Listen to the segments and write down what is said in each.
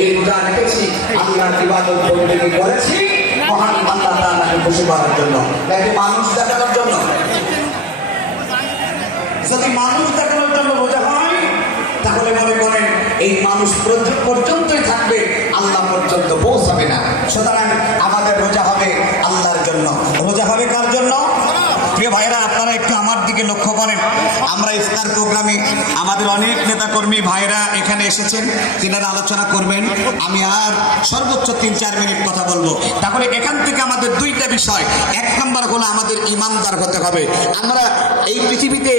এই রোজা রেখেছি, আল্লাহর ইবাদত বন্দেগী করেছি মহান আল্লাহ তাআলাকে খুশি করার জন্য, নাকি মানুষ দেখানোর জন্য? যদি মানুষ দেখানোর জন্য রোজা হয় তাহলে মনে করেন এই মানুষ পর্যন্তই থাকবে, আল্লাহ পর্যন্ত পৌঁছাবে না। সুতরাং আমাদের রোজা হবে আল্লাহর জন্য। রোজা হবে কার জন্য? প্রিয় ভাইরা, আপনারা একটু আমার দিকে লক্ষ্য করেন। আমরা ইফতার প্রোগ্রামে আমাদের অনেক নেতাকর্মী ভাইরা এখানে এসেছেন, তিনারা আলোচনা করবেন। আমি আর সর্বোচ্চ 3-4 মিনিট কথা বলবো। তাহলে এখান থেকে আমাদের দুইটা বিষয়, এক নম্বর হলো আমাদের ইমানদার হতে হবে। আমরা এই পৃথিবীতে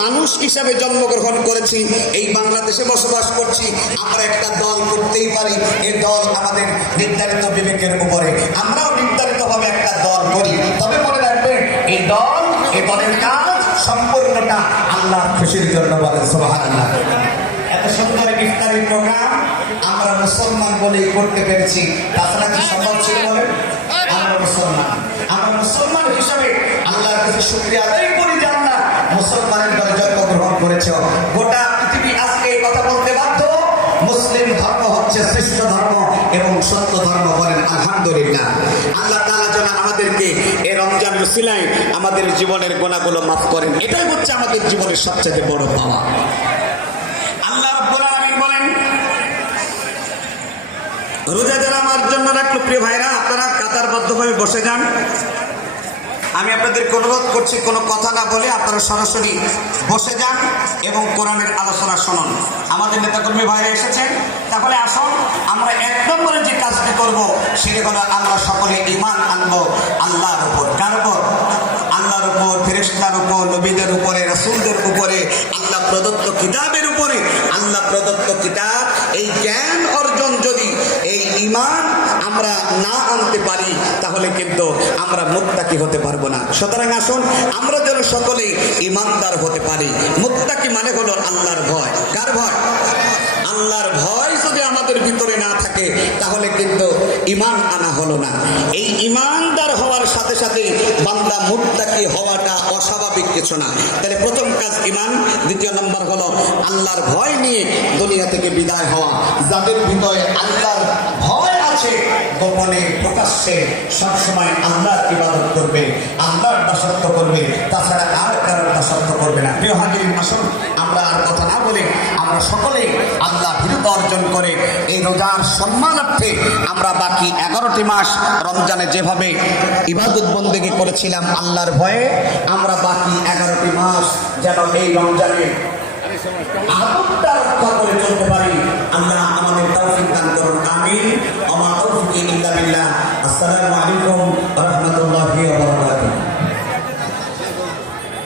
মানুষ হিসাবে জন্মগ্রহণ করেছি, এই বাংলাদেশে বসবাস করছি, আমরা একটা দল করতেই পারি। এই দল আমাদের নির্ধারিত বিবেকের উপরে, আমরাও নির্ধারিতভাবে একটা দল করি। তবে মনে রাখবেন, এই দলের কাজ সম্পূর্ণটা আল্লাহর খুশির জন্য। বলেন সুবহানাল্লাহ। এত সুন্দর ইফতারি প্রোগ্রাম আমরা মুসলমান বলেই করতে পেরেছি, তাছাড়া কি সম্ভব ছিল? বলেন, আমরা মুসলমান হিসাবে আল্লাহর কাছে শুকরিয়া আদায় করি যে আল্লাহ মুসলমানের দলে জন্মগ্রহণ করেছে। গোটা পৃথিবী আজকে এই কথা বলতে বাধ্য, মুসলিম ধর্ম হচ্ছে শ্রেষ্ঠ ধর্ম এবং সত্য ধর্ম। বলেন আলহামদুলিল্লাহ। আল্লাহ তাআলা যেন আমাদেরকে এই রমজানের উসিলায় আমাদের জীবনের গুনাহগুলো মাফ করেন। এটাই হচ্ছে আমাদের জীবনের সবচেয়ে বড় পাওয়া। আল্লাহ রাব্বুল আলামিন বলেন, রোজা যারা আমার জন্য রাখলো, প্রিয় ভাইরা আপনারা কাতারবদ্ধভাবে বসে যান। আমি আপনাদেরকে অনুরোধ করছি, কোনো কথা না বলে আপনারা সরাসরি বসে যান এবং কোরআনের আলোচনা শুনুন। আমাদের নেতাকর্মী ভাইরা এসেছেন, তাহলে আসুন আমরা 1 নম্বরে যে কাজটি করব সেটা হলো আমরা সকলে ঈমান আনবো আল্লাহর উপর। কার উপর? আল্লাহর উপর, ফেরেশতার উপর, নবীদের উপরে, রাসূলদের উপরে, আল্লাহ প্রদত্ত কিতাবের উপরে। আল্লাহ প্রদত্ত কিতাব, এই জ্ঞান অর্জন যদি এই ঈমান আমরা না আনতে পারি তাহলে কিন্তু আমরা মুত্তাকি হতে পারবো না। সুতরাং আসুন আমরা যেন সকলেই ঈমানদার হতে পারি। মুত্তাকি মানে হলো আল্লাহর ভয়। কার ভয়? আল্লাহর ভয় যদি আমাদের ভিতরে না থাকে তাহলে কিন্তু ঈমান আনা হলো না। এই ঈমানদার হওয়ার সাথে সাথে বান্দা মুত্তাকি হওয়াটা অস্বাভাবিক কিছু না। তাহলে প্রথম কাজ ঈমান, দ্বিতীয় নম্বর হলো আল্লাহর ভয় নিয়ে দুনিয়া থেকে বিদায় হওয়া। যাদের ভিতরে আল্লাহর ভয় আছে, গোপনে প্রকাশ্যে সবসময় আল্লাহর ইবাদত করবে, আল্লাহর দাসত্ব করবে, তাছাড়া আর কারোর দাসত্ব করবে না। প্রিয় হাজিরিন, আসুন আমরা আর কথা না বলে আমরা সকলে আল্লাহ ভীরুতা অর্জন করে এই রোজার সম্মানার্থে আমরা বাকি 11টি মাস রমজানে যেভাবে ইবাদত বন্দেগী করেছিলাম আল্লাহর ভয়ে, আমরা বাকি 11টি মাস যেন এই রমজানে আদবটা রক্ষা করে চলতে পারি। আল্লাহ আমাদের তৌফিক দান করুন। আমিন। আমা তৌফিক ইল্লা বিল্লাহ। আসসালামু আলাইকুম ওয়া রাহমাতুল্লাহি ওয়া বারাকাতুহু।